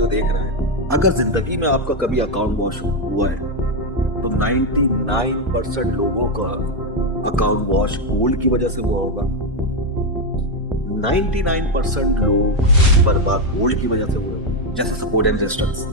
Video देख रहे हैं, अगर जिंदगी में आपका कभी अकाउंट वॉश हुआ है तो 99% लोगों का अकाउंट वॉश गोल्ड की वजह से हुआ होगा। 99% लोग बर्बाद गोल्ड की वजह से हुए होंगे। जैसे सपोर्ट एंड रेजिस्टेंस,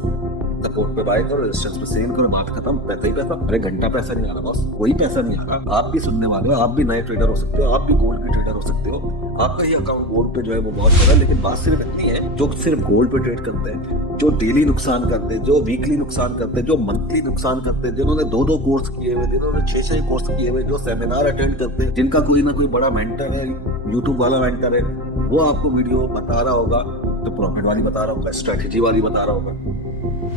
सपोर्ट पे बाय करो, रेजिस्टेंस पे सेल करो, बात खत्म, पैसा ही पैसा। अरे घंटा पैसा नहीं आ रहा बॉस, कोई पैसा नहीं आ रहा। आप भी सुनने वाले हो, आप भी नए ट्रेडर हो सकते हो, आप भी गोल्ड के ट्रेडर हो सकते हो। आपका ही अकाउंट गोल्ड पे जो है वो बहुत हो रहा है, लेकिन बात सिर्फ इतनी है, जो सिर्फ गोल्ड पे ट्रेड करते हैं, जो डेली नुकसान करते हैं, जो वीकली नुकसान करते हैं, जो मंथली नुकसान करते हैं, जिन्होंने दो दो कोर्स किए हुए, जिन्होंने छह छह कोर्स किए हुए, जो सेमिनार अटेंड करते हैं, जिनका कोई ना कोई बड़ा मेंटर है, यूट्यूब वाला मेंटर है, वो आपको वीडियो बता रहा होगा, तो प्रॉफिट वाली बता रहा होगा, स्ट्रेटेजी वाली बता रहा होगा।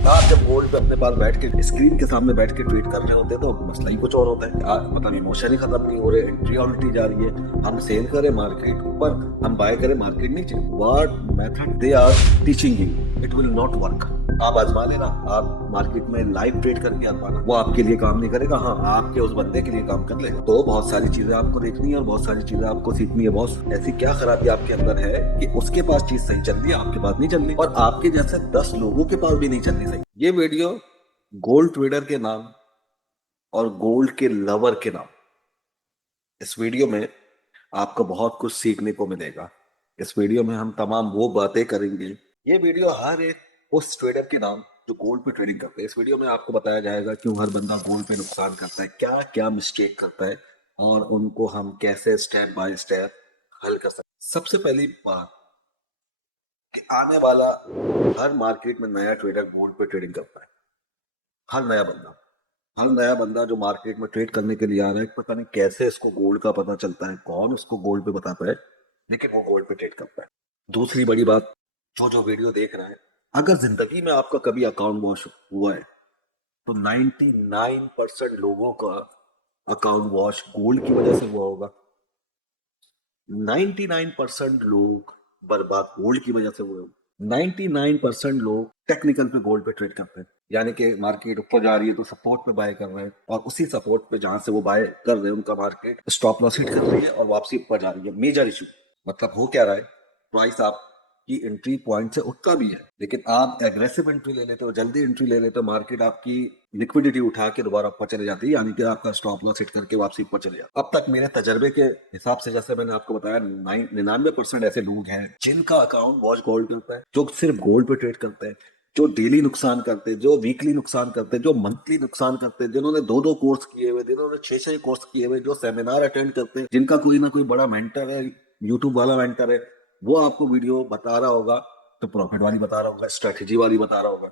आप जब गोल्ड पे अपने पास बैठ के स्क्रीन के सामने बैठ के ट्रेड कर रहे होते हैं तो मसला ही कुछ और होता है। मतलब इमोशन ही खत्म नहीं हो रहे, एंट्री ऑलरेडी जा रही है, हम सेल करें मार्केट ऊपर, हम बाय करें मार्केट नीचे। What method they are teaching you, it will not work. आप आजमा लेना, आप मार्केट में लाइव ट्रेड करके आजमाना, वो आपके लिए काम नहीं करेगा। हाँ, आपके उस बंदे के लिए काम कर ले। तो बहुत सारी चीजें आपको देखनी है और बहुत सारी चीजें आपको सीखनी है बॉस। ऐसी क्या खराबी आपके अंदर है कि उसके पास चीज सही चल रही है, आपके पास नहीं चल रही, और आपके जैसे 10 लोगों के पास भी नहीं चल रही सही। ये वीडियो गोल्ड ट्रेडर के नाम और गोल्ड के लवर के नाम, इस वीडियो में आपको बहुत कुछ सीखने को मिलेगा। इस वीडियो में हम तमाम वो बातें करेंगे। ये वीडियो हर एक उस ट्रेडर के नाम जो गोल्ड पे ट्रेडिंग करते हैं। इस वीडियो में आपको बताया जाएगा क्यों हर बंदा गोल्ड पे नुकसान करता है, क्या क्या मिस्टेक करता है, और उनको हम कैसे स्टेप बाय स्टेप हल कर सकते हैं। सबसे पहली बात कि आने वाला हर मार्केट में नया ट्रेडर गोल्ड पे ट्रेडिंग करता है। हर नया बंदा, हर नया बंदा जो मार्केट में ट्रेड करने के लिए आ रहा है, पता नहीं कैसे इसको गोल्ड का पता चलता है, कौन उसको गोल्ड पे बताता है, लेकिन वो गोल्ड पे ट्रेड करता है। दूसरी बड़ी बात, जो जो वीडियो देख रहा है, अगर जिंदगी में आपका कभी अकाउंट वॉश हुआ है तो 99% लोगों का अकाउंट वॉश गोल्ड की वजह से हुआ होगा। 99% लोग बर्बाद गोल्ड की वजह से हुए होंगे। 99% लोग टेक्निकल पे गोल्ड पे ट्रेड करते हैं, यानी कि मार्केट ऊपर जा रही है तो सपोर्ट पे बाय कर रहे हैं, और उसी सपोर्ट पे जहां से वो बाय कर रहे हैं उनका मार्केट स्टॉप लॉस हिट कर रही है और वापसी ऊपर जा रही है। मेजर इशू मतलब हो क्या रहा है, प्राइस आपकी एंट्री पॉइंट से उठता भी है, लेकिन आप एग्रेसिव एंट्री ले लेते हो, जल्दी एंट्री ले लेते हो, मार्केट आपकी लिक्विडिटी उठा के दोबारा ऊपर चले जाती है, यानी कि आपका स्टॉप लॉस हिट करके वापसी ऊपर चले जाता है। अब तक मेरे तजर्बे के हिसाब से, जैसे मैंने आपको बताया, 99% ऐसे लोग हैं जिनका अकाउंट वॉच गोल्ड करता है, जो सिर्फ गोल्ड पे ट्रेड करते हैं, जो डेली नुकसान करते हैं, जो वीकली नुकसान करते हैं, जो मंथली नुकसान करते हैं, जिन्होंने दो दो कोर्स किए हुए, जिन्होंने छह छह कोर्स किए हुए, जो सेमिनार अटेंड करते हैं, जिनका कोई ना कोई बड़ा मेंटर है, यूट्यूब वाला मेंटर है, वो आपको वीडियो बता रहा होगा, तो प्रॉफिट वाली बता रहा होगा, स्ट्रेटेजी वाली बता रहा होगा।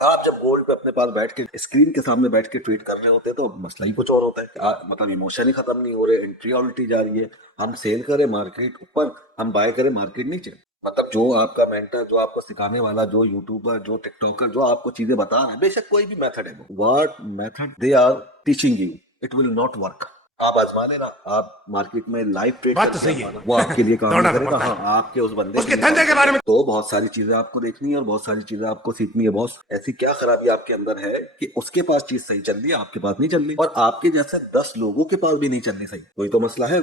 आप जब गोल्ड पे अपने पास बैठ के स्क्रीन के सामने बैठ के ट्रेड कर रहे होते हैं तो मसला ही कुछ और होता है। मतलब इमोशन ही खत्म नहीं हो रहे, एंट्री ऑलरेडी जा रही है, हम सेल करें मार्केट ऊपर, हम बाय करें मार्केट नीचे। मतलब जो आपका मेंटर, जो आपको सिखाने वाला, जो यूट्यूबर, जो टिकटॉकर, जो आपको चीजें बता रहा है, बेशक कोई भी मेथड है, वो what method they are teaching you, it will not work. आप आजमा लेना, आप मार्केट में लाइव ट्रेड बात तो करके सही है। आजमाना, वो आपके लिए काम नहीं दौड़ना तो करेगा। पड़ता हाँ, है। आपके उस बंदे के उसके लिए धंधे काम के बारे करेगा। में। तो बहुत सारी चीजें आपको देखनी है और बहुत सारी चीजें आपको सीखनी है बॉस। ऐसी क्या खराबी आपके अंदर है कि उसके पास चीज सही चल रही है, आपके पास नहीं चल रही, और आपके जैसे 10 लोगों के पास भी नहीं चल रही सही। कोई तो मसला है,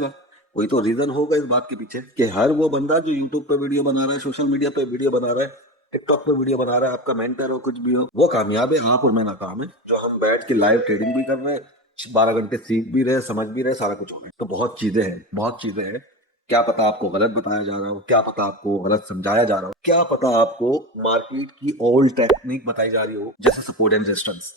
कोई तो रीजन होगा इस बात के पीछे कि हर वो बंदा जो यूट्यूब पे वीडियो बना रहा है, सोशल मीडिया पे वीडियो बना रहा है, टिकटॉक पे वीडियो बना रहा है, आपका मेंटर हो कुछ भी हो, वो कामयाब है, आप और मैं नाकाम है। जो हम बैठ के लाइव ट्रेडिंग भी कर रहे हैं, 12 घंटे सीख भी रहे, समझ भी रहे, सारा कुछ हो रहा है। तो बहुत चीजें हैं, बहुत चीजें हैं। क्या पता आपको गलत बताया जा रहा हो, क्या पता आपको गलत समझाया जा रहा हो, क्या पता आपको मार्केट की ओल्ड टेक्निक बताई जा रही हो, जैसे सपोर्ट एंड रेजिस्टेंस।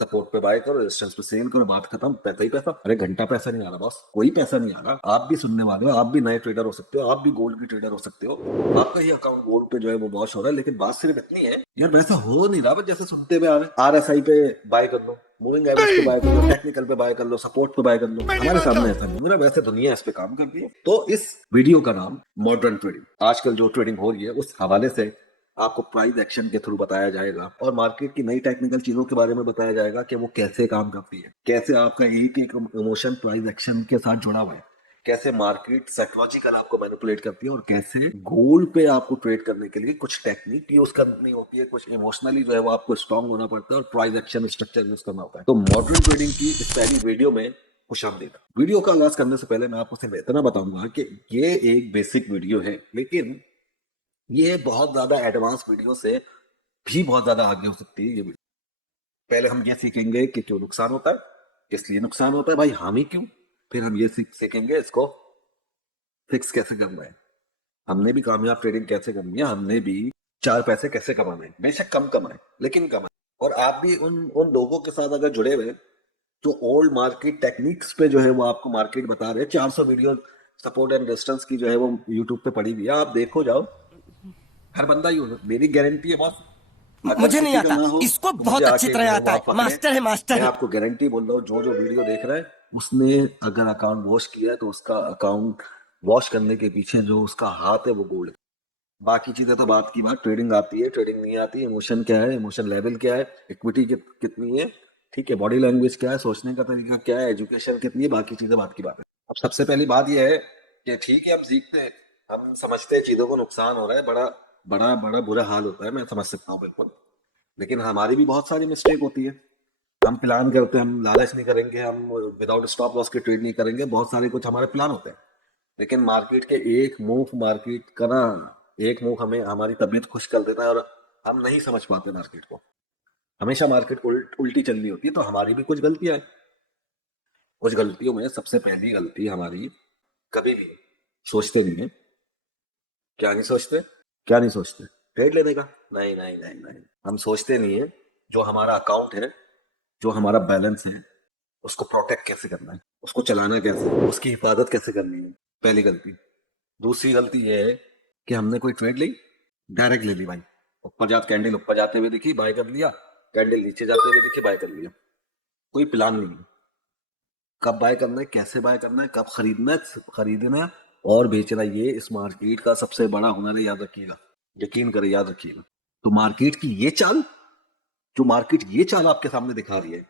सपोर्ट पे बाय करो, रेजिस्टेंस पे सेल करो, बात खत्म, पैसा ही पैसा। अरे घंटा पैसा नहीं आ रहा बॉस, कोई पैसा नहीं आ रहा। आप भी सुनने वाले हो, आप भी नए ट्रेडर हो सकते हो, आप भी गोल्ड के ट्रेडर हो सकते हो। आपका ही अकाउंट गोल्ड पे जो है वो वॉश हो रहा है, लेकिन बात सिर्फ इतनी है यार, वैसा हो नहीं रहा बस जैसे सुनते हुए आ रहे। RSI पे बाय कर लो, मूविंग एवरेज पे बाय कर लो, टेक्निकल पे बाय कर लो, सपोर्ट पे बाय कर लो, पहली हमारे बात तो सामने ऐसा नहीं हो रहा। वैसे दुनिया इस पे काम कर रही है। तो इस वीडियो का नाम मॉडर्न ट्रेडिंग, आजकल जो ट्रेडिंग हो रही है उस हवाले से आपको प्राइस एक्शन के थ्रू बताया जाएगा, और मार्केट की नई टेक्निकल चीजों के बारे में बताया जाएगा कि वो कैसे काम करती है, कैसे आपका एक एक इमोशन प्राइस एक्शन के साथ जुड़ा हुआ है, कैसे मार्केट साइकोलॉजिकल आपको मैनिपुलेट करती है, और कैसे गोल्ड पे आपको ट्रेड करने के लिए कुछ टेक्निक यूज करनी होती है, कुछ इमोशनली जो है वो आपको स्ट्रांग होना पड़ता है, और प्राइस एक्शन स्ट्रक्चर यूज करना होता है। तो मॉडर्न ट्रेडिंग की इस पहली वीडियो में खुशामदीद। वीडियो का आगाज करने से पहले मैं आपको सिर्फ इतना बताऊंगा कि ये एक बेसिक वीडियो है, लेकिन ये बहुत ज्यादा एडवांस वीडियो से भी बहुत ज्यादा आगे हो सकती है ये वीडियो। पहले हम ये सीखेंगे कि क्यों नुकसान होता है, किस लिए नुकसान होता है भाई, हामी क्यों। फिर हम ये सीखेंगे इसको फिक्स कैसे करना है, हमने भी कामयाब ट्रेडिंग कैसे करनी है, हमने भी चार पैसे कैसे कमाने हैं, बेशक कम कमाए लेकिन कमाए। और आप भी उन उन लोगों के साथ अगर जुड़े हुए जो ओल्ड मार्केट टेक्निक्स पे जो है वो आपको मार्केट बता रहे हैं, 400 वीडियो सपोर्ट एंड रेजिस्टेंस की जो है वो यूट्यूब पे पड़ी हुई है, आप देखो जाओ। हर बंदा ही हो, मेरी गारंटी है बॉस। अगर मुझे नहीं किसी का आता, ना हो इसको तो मुझे बहुत अच्छी आके एक तरह बार आता है, वापस ले। मास्टर है मैं मास्टर। आपको गारंटी बोल रहा हूँ, जो जो वीडियो देख रहा है उसने अगर अकाउंट वॉश किया है तो उसका अकाउंट वॉश करने के पीछे जो उसका हाथ है वो गोल्ड। बाकी चीजें तो बात की बात, ट्रेडिंग आती है ट्रेडिंग नहीं आती, इमोशन क्या है, इमोशन लेवल क्या है, इक्विटी कितनी है, ठीक है, बॉडी लैंग्वेज क्या है, सोचने का तरीका क्या है, एजुकेशन कितनी है, बाकी चीजें बात की बात है। अब सबसे पहली बात यह है कि ठीक है हम सीखते हैं, हम समझते हैं चीजों को नुकसान हो रहा है, बड़ा बड़ा बड़ा बुरा हाल होता है, मैं समझ सकता हूँ बिल्कुल। लेकिन हमारी भी बहुत सारी मिस्टेक होती है, हम प्लान करते हैं, हम लालच नहीं करेंगे, हम विदाउट स्टॉप लॉस के ट्रेड नहीं करेंगे, बहुत सारे कुछ हमारे प्लान होते हैं। लेकिन मार्केट के एक मूव, मार्केट का ना एक मूव हमें हमारी तबीयत खुश कर देता है और हम नहीं समझ पाते मार्केट को। हमेशा मार्केट उल्टी चल रही होती है, तो हमारी भी कुछ गलतियां हैं। कुछ गलतियों में सबसे पहली गलती हमारी, कभी भी सोचते नहीं है। क्या नहीं सोचते, क्या नहीं सोचते, ट्रेड लेने का, नहीं नहीं नहीं नहीं, हम सोचते नहीं है जो हमारा अकाउंट है, जो हमारा बैलेंस है, उसको प्रोटेक्ट कैसे करना है, उसको चलाना कैसे है, उसकी हिफाजत कैसे करनी है, पहली गलती। दूसरी गलती ये है कि हमने कोई ट्रेड ली, डायरेक्ट ले ली भाई, ऊपर जाते कैंडल ऊपर जाते हुए दिखी बाय कर लिया, कैंडल नीचे जाते हुए दिखी बाय कर लिया, कोई प्लान नहीं है कब बाय करना है, कैसे बाय करना है, कब खरीदना है और बेचना, ये इस मार्केट का सबसे बड़ा हुनर है, याद रखिएगा, यकीन करें याद रखिएगा। तो मार्केट की ये चाल, जो मार्केट ये चाल आपके सामने दिखा रही है,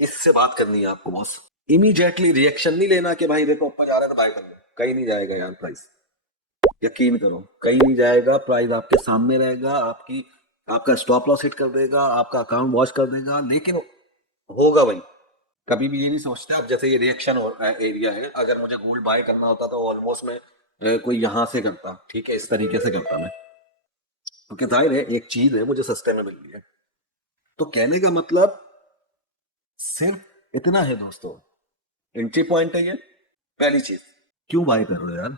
इससे बात करनी है आपको बॉस। इमीडिएटली रिएक्शन नहीं लेना कि भाई देखो ऊपर जा रहा है तो बाय कर लो, कहीं नहीं जाएगा यार प्राइस, यकीन करो कहीं नहीं जाएगा, प्राइस आपके सामने रहेगा, आपकी आपका स्टॉप लॉस हिट कर देगा, आपका अकाउंट वॉश कर देगा, लेकिन होगा वही। कभी भी ये नहीं सोचते आप, जैसे ये रिएक्शन एरिया है, अगर मुझे गोल्ड बाय करना होता तो ऑलमोस्ट मैं कोई यहाँ से करता, ठीक है, इस तरीके से करता मैं, क्योंकि जाहिर है एक चीज है मुझे सस्ते में मिल रही है। तो कहने का मतलब सिर्फ इतना है दोस्तों, एंट्री पॉइंट है ये, पहली चीज। क्यों बाय कर रहे हो यार,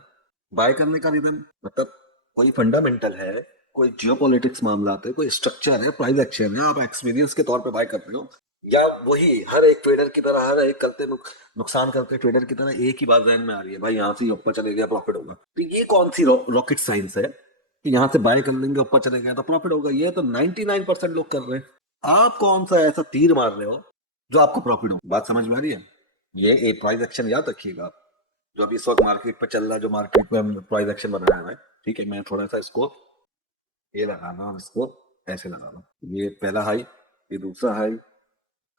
बाय करने का रीजन मतलब कोई फंडामेंटल है, कोई जियोपॉलिटिक्स मामला है, कोई स्ट्रक्चर है, प्राइस एक्शन है, आप एक्सपीरियंस के तौर पे बाय कर रहे हो, या वही हर एक ट्रेडर की तरह, हर एक नुकसान करते ट्रेडर की तरह एक ही बात जहन में आ रही है, भाई यहाँ से ऊपर चले गया प्रॉफिट होगा। तो ये कौन सी रॉकेट साइंस है कि यहाँ से बाय कर लेंगे ऊपर चले गया तो प्रॉफिट होगा, ये तो 99% लोग कर रहे हैं। आप कौन सा ऐसा तीर मार रहे हो जो आपको प्रॉफिट हो, बात समझ में आ रही है। ये एक प्राइस एक्शन याद रखिएगा आप, जो अभी इस वक्त मार्केट पर चल रहा है, जो मार्केट पे हम प्राइस एक्शन बनाया है, ठीक है, मैं थोड़ा सा इसको ये लगाना, इसको ऐसे लगाना, ये पहला हाई, ये दूसरा हाई,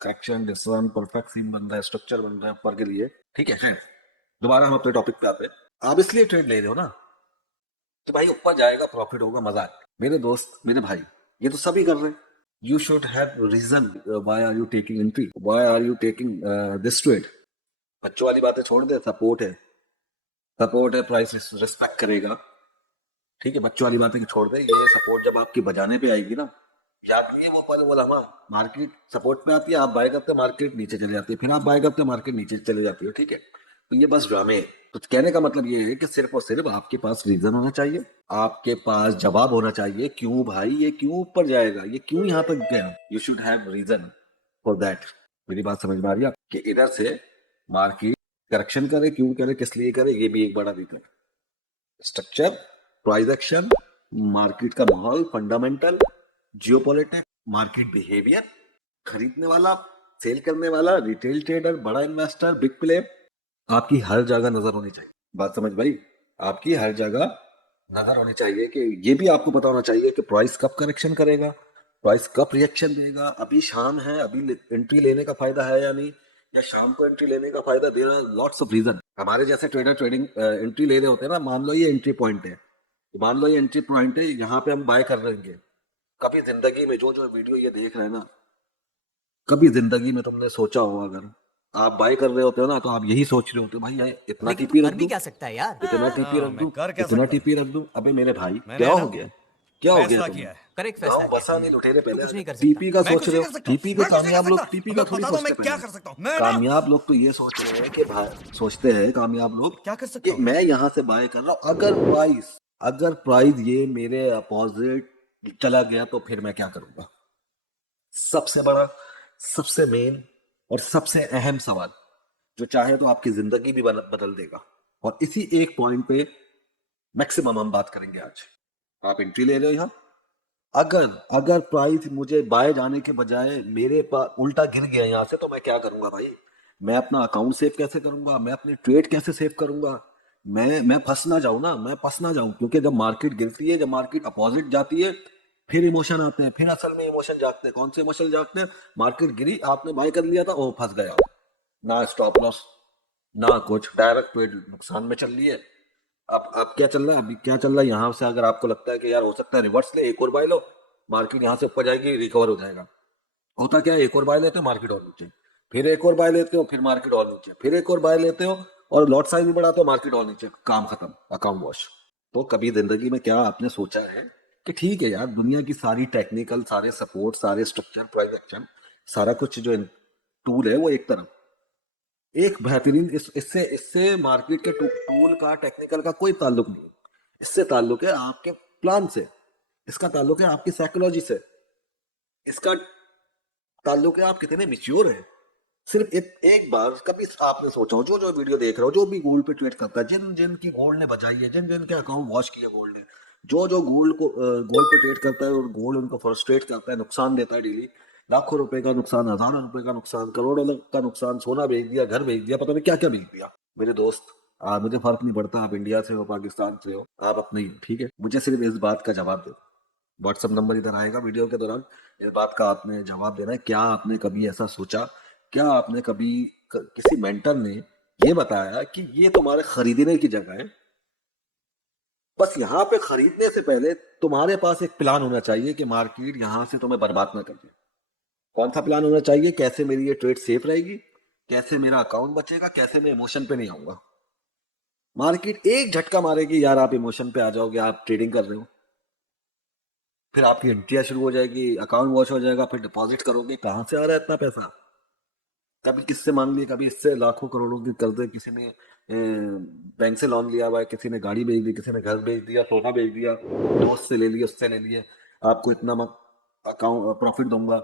करेक्शन डिसवन परफेक्ट सीन बन रहा है, स्ट्रक्चर बन रहा है ऊपर के लिए, ठीक है। दोबारा हम अपने टॉपिक पे आते हैं। आप इसलिए ट्रेड ले रहे हो ना तो भाई ऊपर जाएगा प्रॉफिट होगा मजा आएगा, मेरे दोस्त मेरे भाई, ये तो सभी कर रहे हैं। You should have reason why are you taking entry, why are you taking this trade. बच्चों वाली बातें छोड़ दे, सपोर्ट है, सपोर्ट है, प्राइस रिस्पेक्ट करेगा, ठीक है, बच्चों वाली बातें छोड़ दे, ये सपोर्ट जब आपकी बजाने पे आएगी ना, याद नहीं है वो पल बोला, हम मार्केट सपोर्ट पे आती है, आप बाय करते हो मार्केट नीचे चले जाती है, फिर आप बाय करते हो मार्केट नीचे चले जाती है, ठीक है। तो ये बस ड्रामे है। तो कहने का मतलब ये है कि सिर्फ और सिर्फ आपके पास रीजन होना चाहिए, आपके पास जवाब होना चाहिए, क्यों भाई ये क्यों ऊपर जाएगा, ये क्यों यहाँ तक गया, you should have reason for that. मेरी बात समझ में आ रही है कि इधर से मार्केट करेक्शन करे, क्यों करे, किस लिए करे, ये भी एक बड़ा reason. Structure, price action, market का माहौल, फंडामेंटल, जियोपॉलिटिक्स, मार्केट बिहेवियर, खरीदने वाला, सेल करने वाला, रिटेल ट्रेडर, बड़ा इन्वेस्टर, बिग प्लेयर, आपकी हर जगह नजर होनी चाहिए। बात समझ भाई, आपकी हर जगह नजर होनी चाहिए कि ये भी आपको पता होना चाहिए कि प्राइस कब करेक्शन करेगा, प्राइस कब रिएक्शन देगा, अभी शाम है, अभी एंट्री लेने का फायदा है या नहीं, या शाम को एंट्री लेने का फायदा दे रहा है, लॉट्स ऑफ रीजन। हमारे जैसे ट्रेडर ट्रेडिंग एंट्री ले रहे होते हैं ना, मान लो ये एंट्री पॉइंट है, तो मान लो ये एंट्री पॉइंट है, यहाँ पे हम बाय कर रहे हैं। कभी जिंदगी में जो जो वीडियो ये देख रहे हैं ना, कभी जिंदगी में तुमने सोचा हो अगर आप बाय कर रहे होते हो ना, तो आप यही सोच रहे होते हो भाई यार इतना लेकिन तू टीपी कर रख भी दूं, क्या सकता है यार। इतना टीपी रख मैं दूं, कर क्या इतना सकता हूँ? टीपी रख दूं। अबे मेरे भाई मैंने क्या है हो ना, गया, क्या हो गया फैसला तुम्हें? किया है। करेक्ट फैसला गाँव किया। बसा नहीं लुटेरे तू पहले कुछ नहीं कर सकता। टीपी का मैं सोच कुछ रहे नहीं हो? कर सकता, टीपी के मैं कुछ नहीं कर कामयाब सकता। लोग टीपी का अबे थोड़ी बता दो सोचते मैं क्या पहले। कर सकता हूँ। मैं ना कामयाब लोग तो ये सोच रहे हैं कि सोचते हैं कामयाब लोग क्या कर कि सकता हूँ मैं? मैं यहाँ से बाय कर रहा हूँ, अगर प्राइस ये मेरे अपोजिट चला गया तो फिर मैं क्या करूंगा? सबसे बड़ा, सबसे मेन और सबसे अहम सवाल, जो चाहे तो आपकी जिंदगी भी बदल देगा। और इसी एक पॉइंट पे मैक्सिमम हम बात करेंगे आज। आप एंट्री ले रहे हो यहाँ, अगर अगर प्राइस मुझे बाय जाने के बजाय मेरे पास उल्टा गिर गया यहाँ से, तो मैं क्या करूंगा भाई? मैं अपना अकाउंट सेव कैसे करूंगा? मैं अपने ट्रेड कैसे सेव करूंगा? मैं फंस ना जाऊं ना, मैं फंस ना जाऊं, क्योंकि जब मार्केट गिरती है, जब मार्केट अपोजिट जाती है, फिर इमोशन आते हैं, फिर असल में इमोशन जागते हैं। कौन से इमोशन जागते हैं? मार्केट गिरी, आपने बाय कर लिया था, ओ फंस गया, ना स्टॉप लॉस ना कुछ, डायरेक्ट ट्रेड नुकसान में चल रही है। अब क्या चल रहा है? अभी क्या चल रहा है यहाँ से? अगर आपको लगता है कि यार हो सकता है रिवर्स ले, एक और बाय लो, मार्केट यहाँ से ऊपर जाएगी, रिकवर हो जाएगा। होता क्या है? एक और बाय लेते हो, मार्केट और नीचे, फिर एक और बाय लेते हो, फिर मार्केट और नीचे, फिर एक और बाय लेते हो, और लॉट साइज भी बढ़ाते हो, मार्केट और नीचे, काम खत्म, अकाउंट वॉश। तो कभी जिंदगी में क्या आपने सोचा है कि ठीक है यार, दुनिया की सारी टेक्निकल, सारे सपोर्ट, सारे स्ट्रक्चर, प्राइस एक्शन, सारा कुछ जो टूल है वो एक तरफ, एक बेहतरीन इससे इससे मार्केट के टूल का, टेक्निकल का कोई ताल्लुक नहीं है। इससे ताल्लुक है आपके प्लान से, इसका ताल्लुक है आपकी साइकोलॉजी से, इसका ताल्लुक है आप कितने मिच्योर हैं। सिर्फ एक बार कभी आपने सोचा हो, जो जो वीडियो देख रहे हो, जो भी गोल्ड पे ट्रेड करता है, जिन जिन की गोल्ड ने बचाई है, जिन जिन के अकाउंट वॉश किए गोल्ड ने, जो जो गोल्ड पे ट्रेड करता है और गोल्ड उनको फ्रस्ट्रेट करता है, नुकसान देता है डेली, लाखों रुपए का नुकसान, हजारों रुपए का नुकसान, करोड़ों का नुकसान, सोना बेच दिया, घर बेच दिया, पता नहीं क्या क्या बेच दिया। मेरे दोस्त, मुझे फर्क नहीं पड़ता आप इंडिया से हो, पाकिस्तान से हो, आप अपने ही हो, ठीक है? मुझे सिर्फ इस बात का जवाब दो। व्हाट्सएप नंबर इधर आएगा वीडियो के दौरान। इस बात का आपने जवाब देना है, क्या आपने कभी ऐसा सोचा? क्या आपने कभी किसी मेंटर ने ये बताया कि ये तुम्हारे खरीदने की जगह है? बस यहाँ पे खरीदने से पहले तुम्हारे पास एक प्लान होना चाहिए कि मार्केट यहाँ से तुम्हें बर्बाद ना कर दे। कौन सा प्लान होना चाहिए? कैसे मेरी ये ट्रेड सेफ रहेगी, कैसे मेरा अकाउंट बचेगा, कैसे मैं इमोशन पे नहीं आऊंगा। मार्केट एक झटका मारेगी यार, आप इमोशन पे आ जाओगे, आप ट्रेडिंग कर रहे हो, फिर आपकी एंट्रियां शुरू हो जाएगी, अकाउंट वॉश हो जाएगा, फिर डिपॉजिट करोगे, कहाँ से आ रहा है इतना पैसा? कभी किससे मांग लिया, कभी इससे लाखों करोड़ों की कर्जे, किसी ने बैंक से लोन लिया हुआ है, किसी ने गाड़ी बेच दी, किसी ने घर बेच दिया, सोना बेच दिया, दोस्त से ले लिए, उससे ले लिए, आपको इतना अकाउंट प्रॉफिट दूंगा,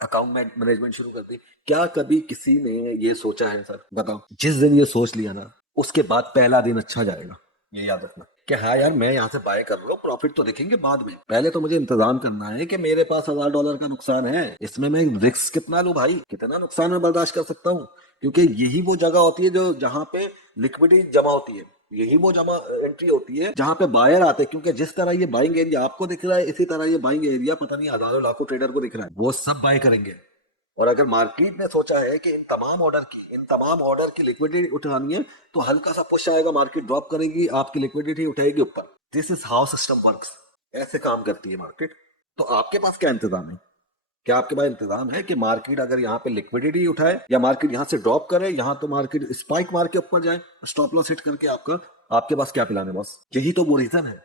अकाउंट मैनेजमेंट शुरू कर दी। क्या कभी किसी ने ये सोचा है? सर बताओ, जिस दिन ये सोच लिया ना, उसके बाद पहला दिन अच्छा जाएगा। ये याद रखना कि हाँ यार, मैं यहाँ से बाय कर रहा हूँ, प्रॉफिट तो दिखेंगे बाद में, पहले तो मुझे इंतजाम करना है कि मेरे पास $1000 का नुकसान है, इसमें मैं रिस्क कितना लूं भाई, कितना नुकसान मैं बर्दाश्त कर सकता हूँ। क्योंकि यही वो जगह होती है जो जहाँ पे लिक्विडिटी जमा होती है, यही वो जमा एंट्री होती है जहाँ पे बायर आते हैं। क्योंकि जिस तरह ये बाइंग एरिया आपको दिख रहा है, इसी तरह ये बाइंग एरिया पता नहीं हजारों लाखों ट्रेडर को दिख रहा है, वो सब बाय करेंगे। और अगर मार्केट ने सोचा है कि इन तमाम ऑर्डर की लिक्विडिटी उठानी है, तो हल्का सा पुश आएगा, मार्केट ड्रॉप करेगी, आपकी लिक्विडिटी उठाएगी ऊपर। This is how system works. ऐसे काम करती है मार्केट। तो आपके पास क्या इंतजाम है? क्या आपके पास इंतजाम है कि मार्केट अगर यहाँ पे लिक्विडिटी उठाए या मार्केट यहाँ से ड्रॉप करे, यहाँ तो मार्केट स्पाइक मार के ऊपर जाए, स्टॉप लॉस हिट करके, आपके पास क्या प्लान है बॉस? यही तो वो रीजन है,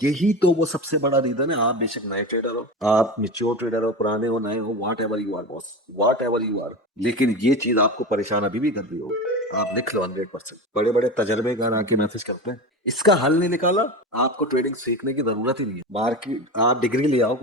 यही तो वो सबसे बड़ा रीजन है। आप बेशक नए ट्रेडर हो, आप मिच्योर ट्रेडर हो, पुराने हो, नए हो, whatever you are boss, whatever you are, लेकिन ये चीज आपको परेशान अभी भी कर रही हो। आप लिख लो 100%। बड़े बड़े तजर्बेकार आके मैसेज करते हैं, इसका हल नहीं निकाला, आपको ट्रेडिंग सीखने की जरूरत ही नहीं है। मार्केट, आप डिग्री ले आओ,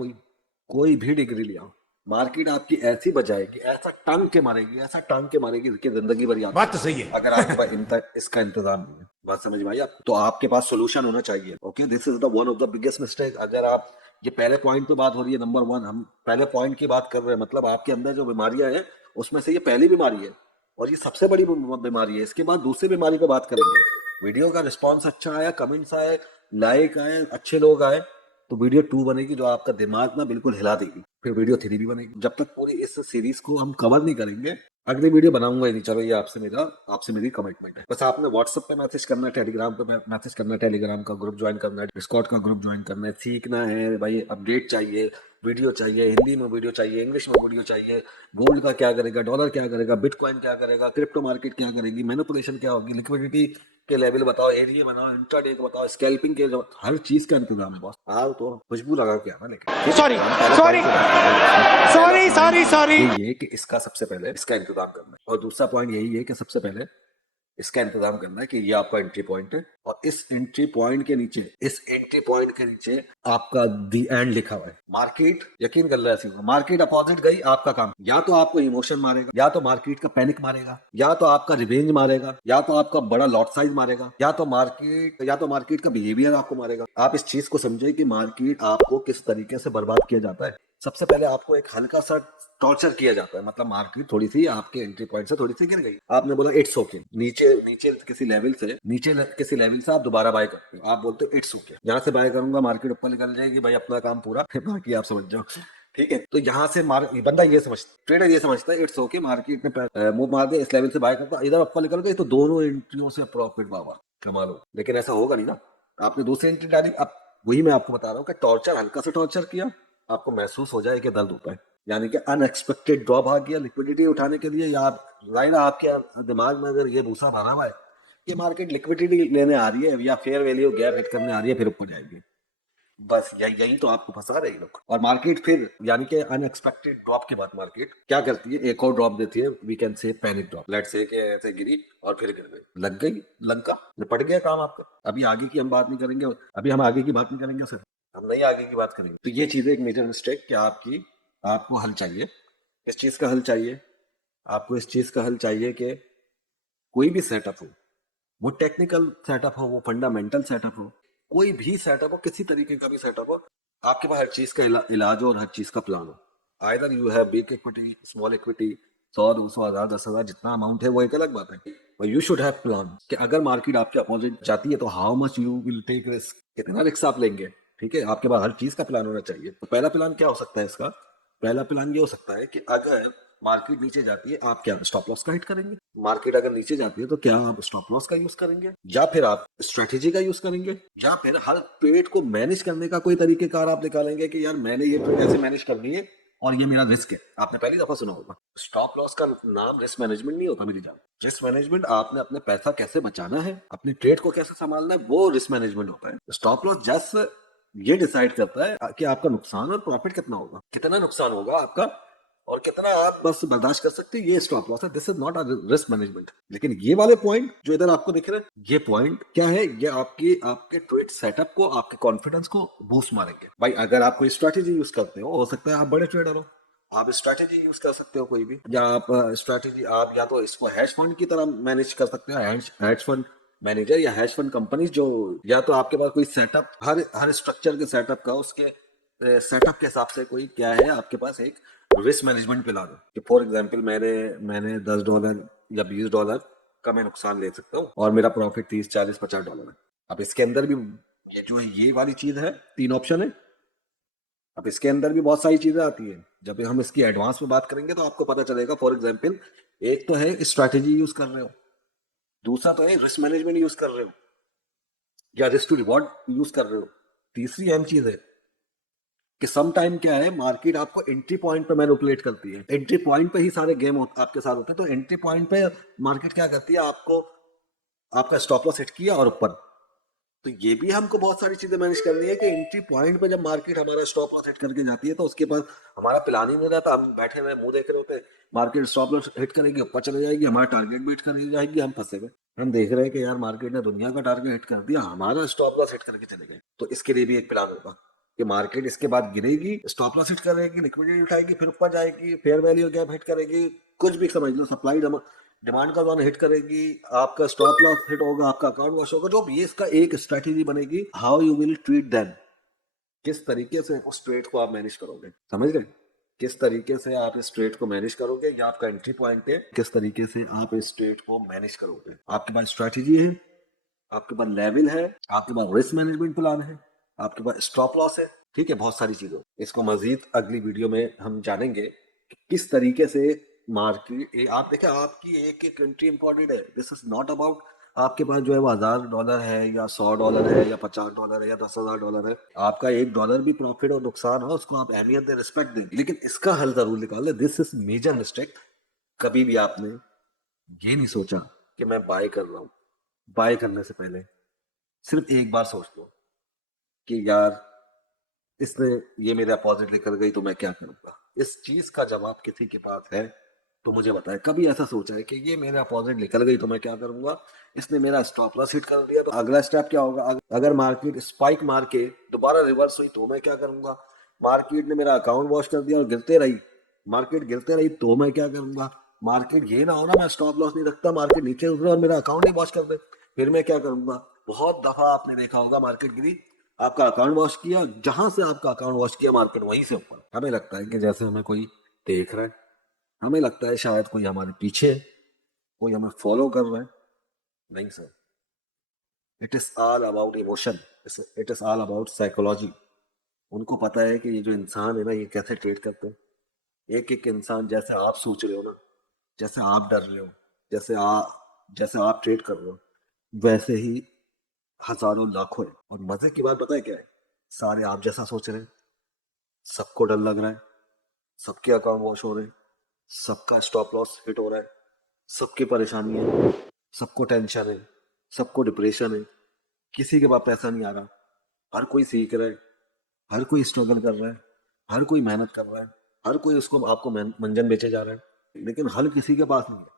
कोई भी डिग्री ले आओ, मार्केट आपकी ऐसी बजाएगी, ऐसा टांग के मारेगी, ऐसा टांग के मारेगी कि जिंदगी भर याद बात तो सही है। अगर आपके पास इसका इंतजाम नहीं है। बात समझ में आई आप? तो आपके पास सोल्यूशन होना चाहिए। Okay, this is the one of the biggest mistake. अगर आप, ये पहले पॉइंट पे बात हो रही है, नंबर 1, हम पहले पॉइंट की बात कर रहे हैं, मतलब आपके अंदर जो बीमारियां हैं उसमें से ये पहली बीमारी है और ये सबसे बड़ी बीमारी है। इसके बाद दूसरी बीमारी पे बात करेंगे। वीडियो का रिस्पॉन्स अच्छा आया, कमेंट्स आए, लाइक आए, अच्छे लोग आए, तो वीडियो 2 बनेगी जो आपका दिमाग ना बिल्कुल हिला देगी। फिर वीडियो 3 भी बनेगी। जब तक पूरी इस सीरीज को हम कवर नहीं करेंगे, अगली वीडियो बनाऊंगा ही नहीं। चलो ये आपसे मेरी कमिटमेंट है। बस आपने व्हाट्सएप पे मैसेज करना है, टेलीग्राम पे मैसेज करना है, टेलीग्राम का ग्रुप ज्वाइन करना है, डिस्कॉर्ड का ग्रुप ज्वाइन करना है, सीखना है भाई, अपडेट चाहिए, वीडियो चाहिए, हिंदी में वीडियो चाहिए, इंग्लिश में वीडियो चाहिए, गोल्ड का क्या करेगा, डॉलर क्या करेगा, बिटकॉइन क्या करेगा, क्रिप्टो मार्केट क्या करेगी, मैनिपुलेशन क्या होगी, लिक्विडिटी के लेवल बताओ, एरिया बनाओ, इंट्राडे को बताओ, स्कैल्पिंग के हर चीज का इंतजाम है बॉस। आओ तो खुशबू लगा के आना। लेकिन सॉरी पहले सॉरी point पे बात कर रहे हैं। सॉरी सॉरी सॉरी ये कि इसका सबसे पहले इसका इंतजाम करना है, और दूसरा पॉइंट यही है कि सबसे पहले इसका इंतजाम करना है कि ये आपका एंट्री पॉइंट है, और इस एंट्री पॉइंट के नीचे आपका दी एंड लिखा हुआ है। मार्केट यकीन कर लो ऐसी होगा, मार्केट अपोजिट गई, आपका काम या तो आपको इमोशन मारेगा, या तो मार्केट का पैनिक मारेगा, या तो आपका रिवेंज मारेगा, या तो आपका बड़ा लॉट साइज मारेगा, या तो मार्केट का बिहेवियर आपको मारेगा। आप इस चीज को समझे कि मार्केट आपको किस तरीके से बर्बाद किया जाता है। सबसे पहले आपको एक हल्का सा टॉर्चर किया जाता है, मतलब मार्केट थोड़ी सी आपके एंट्री पॉइंट से थोड़ी सी गिर गई, आपने बोला इट्स ओके, नीचे किसी लेवल से आप दोबारा बाय करते हो, आप बोलते हो इट्स ओके, यहाँ से बाय करूंगा मार्केट ऊपर निकल जाएगी भाई, अपना काम पूरा बाकी आप समझ जाओ। ठीक है, तो यहाँ से बंदा ये समझता, ट्रेडर ये समझता है इट्स ओके, मार्केट ने मूव मार दिया, इस लेवल से बाय करता, इधर ऊपर निकल गई तो दोनों एंट्रियों से प्रॉफिट बाबा कमा लो। लेकिन ऐसा होगा नहीं ना, आपने दूसरी एंट्री डाली, अब वही मैं आपको बता रहा हूँ कि टॉर्चर, हल्का सा टॉर्चर किया, आपको महसूस हो जाए कि दर्द होता है, यानी कि अनएक्सपेक्टेड ड्रॉप आ गया लिक्विडिटी उठाने के लिए, या लाइन आपके दिमाग में अगर ये भूसा भरा हुआ है कि मार्केट लिक्विडिटी लेने आ रही है या फेयर वैल्यू गैप हिट करने आ रही है, फिर ऊपर जाएगी, बस यही तो आपको फंसा रही लोग। और मार्केट फिर यानी कि अनएक्सपेक्टेड ड्रॉप के बाद मार्केट क्या करती है, एक और ड्रॉप देती है, we can say panic drop, let's say कि ऐसे गिरी और फिर गिर गई, लग गई लंका, निपट गया काम आपका। अभी आगे की हम बात नहीं करेंगे, अभी हम आगे की बात नहीं करेंगे सर, हम नहीं आगे की बात करेंगे। तो ये चीज है एक मेजर मिस्टेक कि आपको हल चाहिए, इस चीज का हल चाहिए, आपको इस चीज का हल चाहिए कि कोई भी सेटअप हो, वो टेक्निकल सेटअप हो, वो फंडामेंटल सेटअप हो, कोई भी सेटअप हो, किसी तरीके का भी सेटअप हो, आपके पास हर चीज का इलाज हो और हर चीज का प्लान हो। Either you have big equity, small equity, 100, 200, 1000, 10,000 जितना अमाउंट है वो एक अलग बात है, और यू शुड हैव प्लान कि अगर मार्केट आपके अपोजिट जाती है तो how much you will take risk, कितना रिस्क आप लेंगे। ठीक है, आपके पास हर चीज का प्लान होना चाहिए। तो पहला प्लान क्या हो सकता है इसका, पहला प्लान ये हो सकता है कि अगर मार्केट नीचे जाती है आप क्या स्टॉप लॉस का हिट करेंगे, मार्केट अगर नीचे जाती है तो क्या आप स्टॉप लॉस का यूज करेंगे, या फिर आप स्ट्रेटेजी का यूज करेंगे, या फिर हर ट्रेड को मैनेज करने का कोई तरीकेकार आप निकालेंगे कि यार मैंने ये ट्रेड ऐसे मैनेज करनी है और ये मेरा रिस्क है। आपने पहली दफा सुना होगा, स्टॉप लॉस का नाम रिस्क मैनेजमेंट नहीं होता मेरी जान। रिस्क मैनेजमेंट आपने अपने पैसा कैसे बचाना है, अपनी ट्रेड को कैसे संभालना है, वो रिस्क मैनेजमेंट होता है। स्टॉप लॉस जस्ट ये डिसाइड करता है कि आपका नुकसान और प्रॉफिट कितना होगा, कितना नुकसान होगा आपका और कितना आप बस बर्दाश्त कर सकते हैं, ये स्टॉप लॉस है। This is not a risk management. लेकिन ये वाले पॉइंट जो इधर आपको दिख रहे हैं, ये पॉइंट क्या है, ये आपके ट्रेड सेटअप को, आपके कॉन्फिडेंस को बूस्ट मारेंगे भाई। अगर आप कोई स्ट्रैटेजी यूज करते हो सकता है आप बड़े ट्रेडर हो, आप स्ट्रैटेजी यूज कर सकते हो कोई भी, या आप स्ट्रैटेजी आप या तो इसको हैश फंड की तरह मैनेज कर सकते हो, हैश फंड मैनेजर या हैश फंड कंपनी, जो या तो आपके पास कोई सेटअप, हर स्ट्रक्चर के सेटअप का उसके सेटअप के हिसाब से कोई क्या है आपके पास एक रिस्क मैनेजमेंट प्लान है कि फॉर एग्जांपल मैंने $10 या $20 का मैं नुकसान ले सकता हूँ और मेरा प्रॉफिट 30, 40, $50 है। अब इसके अंदर भी ये जो है ये वाली चीज है, 3 ऑप्शन है। अब इसके अंदर भी बहुत सारी चीजें आती है, जब हम इसकी एडवांस में बात करेंगे तो आपको पता चलेगा। फॉर एग्जाम्पल एक तो है स्ट्रैटेजी यूज कर रहे हो, दूसरा तो है रिस्क मैनेजमेंट यूज कर रहे हो, या रिस्क टू रिवॉर्ड यूज कर रहे हो, तीसरी अहम चीज है कि सम टाइम क्या है, मार्केट आपको एंट्री पॉइंट पे मैनिपुलेट करती है। एंट्री पॉइंट पे ही सारे गेम आपके साथ होते हैं। तो एंट्री पॉइंट पे मार्केट क्या करती है, आपको आपका स्टॉप लॉस हिट किया और ऊपर, तो ये भी हमको बहुत सारी चीजें मैनेज करनी है कि एंट्री पॉइंट पे जब मार्केट हमारा स्टॉप लॉस हिट करके जाती है तो उसके बाद हमारा प्लान ही नहीं रहता, हम बैठे हुए मुंह देख रहे होते हैं, मार्केट स्टॉप लॉस हिट करेगी, ऊपर चले जाएगी, हमारा टारगेट भी हिट कर जाएगी, हम फंसे हुए। हम देख रहे हैं कि यार मार्केट ने दुनिया का टारगेट हिट कर दिया, हमारा स्टॉप लॉस हिट करके चले गए। तो इसके लिए भी एक प्लान होगा कि मार्केट इसके बाद गिरेगी, स्टॉप लॉस हिट करेगी, लिक्विडिटी उठाएगी, फिर ऊपर जाएगी, फेयर वैल्यू गैप हिट करेगी, कुछ भी समझ लो, सप्लाई डिमांड का जोन हिट करेगी, आपका स्टॉप लॉस हिट होगा, आपका अकाउंट वॉश होगा, जो भी इसका एक स्ट्रेटेजी बनेगी, how you will treat them, किस तरीके से उस ट्रेड को आप मैनेज करोगे, समझ रहे, किस तरीके से आप इस ट्रेड को मैनेज करोगे, या आपका एंट्री पॉइंट है, किस तरीके से आप इस ट्रेड को मैनेज करोगे। आपके पास स्ट्रेटेजी है, आपके पास लेवल है, आपके पास रिस्क मैनेजमेंट प्लान है, आपके पास स्टॉप लॉस है, ठीक है, बहुत सारी चीजों, इसको मजीद अगली वीडियो में हम जानेंगे कि किस तरीके से मार्केट, आप देखिए आपकी एक एक कंट्री इंपॉर्टेंट है। दिस इज नॉट अबाउट आपके पास जो है वो $1000 है या $100 है या $50 है या $10,000 है। आपका $1 भी प्रॉफिट और नुकसान हो उसको आप अहमियत दे, रिस्पेक्ट दें, लेकिन इसका हल जरूर निकालें। This is major mistake. कभी भी आपने ये नहीं सोचा कि मैं बाय कर रहा हूं। बाय करने से पहले सिर्फ एक बार सोच लो कि यार इसने ये मेरे अपोजिट लेकर गई तो मैं क्या करूंगा। इस चीज का जवाब किसी के पास है तो मुझे बताए। कभी ऐसा सोचा है कि ये मेरे अपोजिट निकल गई तो मैं क्या करूंगा, इसने मेरा स्टॉप लॉस हिट कर दिया तो अगला स्टेप क्या होगा, अगर मार्केट स्पाइक मार के दोबारा रिवर्स हुई तो मैं क्या करूंगा, मार्केट ने मेरा अकाउंट वॉश कर दिया और गिरते रही, मार्केट गिरते रही तो मैं क्या करूंगा, मार्केट ये ना हो ना मैं स्टॉप लॉस नहीं रखता, मार्केट नीचे उतरे और मेरा अकाउंट ही वॉश कर दे, फिर मैं क्या करूंगा। बहुत दफा आपने देखा होगा मार्केट गिरी, आपका अकाउंट वॉश किया, जहां से आपका अकाउंट वॉश किया मार्केट वहीं से ऊपर। हमें लगता है कि जैसे हमें कोई देख रहा है, हमें लगता है शायद कोई हमारे पीछे है, कोई हमें फॉलो कर रहा है। नहीं sir, it is all about emotion, it is all about psychology. उनको पता है कि ये जो इंसान है ना ये कैसे ट्रेड करते हैं। एक एक इंसान, जैसे आप सोच रहे हो ना, जैसे आप डर रहे हो, जैसे आप ट्रेड कर रहे हो, वैसे ही हजारों लाखों है। और मजे की बात पता है क्या है, सारे आप जैसा सोच रहे हैं, सबको डर लग रहा है, सबके अकाउंट वॉश हो रहे हैं, सबका स्टॉप लॉस हिट हो रहा है, सबकी परेशानी है, सबको टेंशन है, सबको डिप्रेशन है, किसी के पास पैसा नहीं आ रहा, हर कोई सीख रहा है, हर कोई स्ट्रगल कर रहा है, हर कोई मेहनत कर रहा है, हर कोई उसको आपको मंजन बेचे जा रहा है, लेकिन हल किसी के पास नहीं है।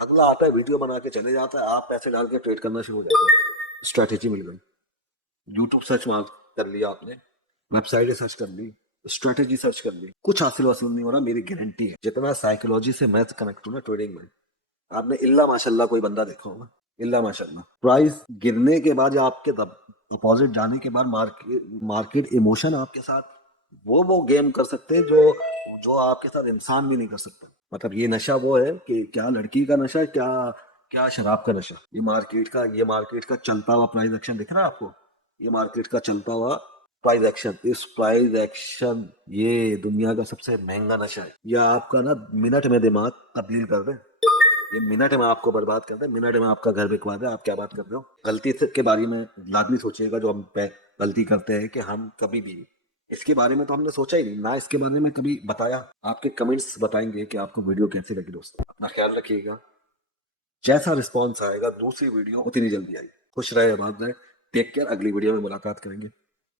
अगला आता है वीडियो बना के चले जाता है, आप पैसे डाल के ट्रेड करना शुरू हो जाते हैं। स्ट्रैटेजी मिल गई, यूट्यूब सर्च मार कर लिया आपने, वेबसाइटें सर्च कर ली, स्ट्रेटेजी सर्च कर ली, कुछ हासिल वासिल नहीं हो रहा। मेरी गारंटी है जितना साइकोलॉजी से मैं कनेक्ट हूं ना ट्रेडिंग में, आपने इल्ला माशाल्लाह कोई बंदा देखा होगा, इल्ला माशाल्लाह प्राइस गिरने के बाद या आपके अपोजिट जाने के बाद मार्केट मार्केट इमोशन आपके साथ वो गेम कर सकते हैं जो जो आपके साथ इंसान भी नहीं कर सकता। मतलब ये नशा वो है कि क्या लड़की का नशा, क्या क्या शराब का नशा। ये मार्केट का चलता हुआ प्राइस एक्शन दिख रहा है आपको, ये मार्केट का चलता हुआ प्राइस एक्शन, इस प्राइस एक्शन ये दुनिया का सबसे महंगा नशा है। यह आपका ना मिनट में दिमाग तब्दील कर दे, ये मिनट में आपको बर्बाद कर दे, मिनट में आपका घर बिकवा दे। आप क्या बात कर रहे हो। गलती से के बारे में लाजमी सोचिएगा, जो हम पे गलती करते हैं कि हम कभी भी इसके बारे में तो हमने सोचा ही नहीं ना, इसके बारे में कभी बताया। आपके कमेंट्स बताएंगे कि आपको वीडियो कैसी लगी। दोस्तों अपना ख्याल रखिएगा, जैसा रिस्पॉन्स आएगा दूसरी वीडियो उतनी जल्दी आएगी। खुश रहे, आबाद रहे, टेक केयर। अगली वीडियो में मुलाकात करेंगे।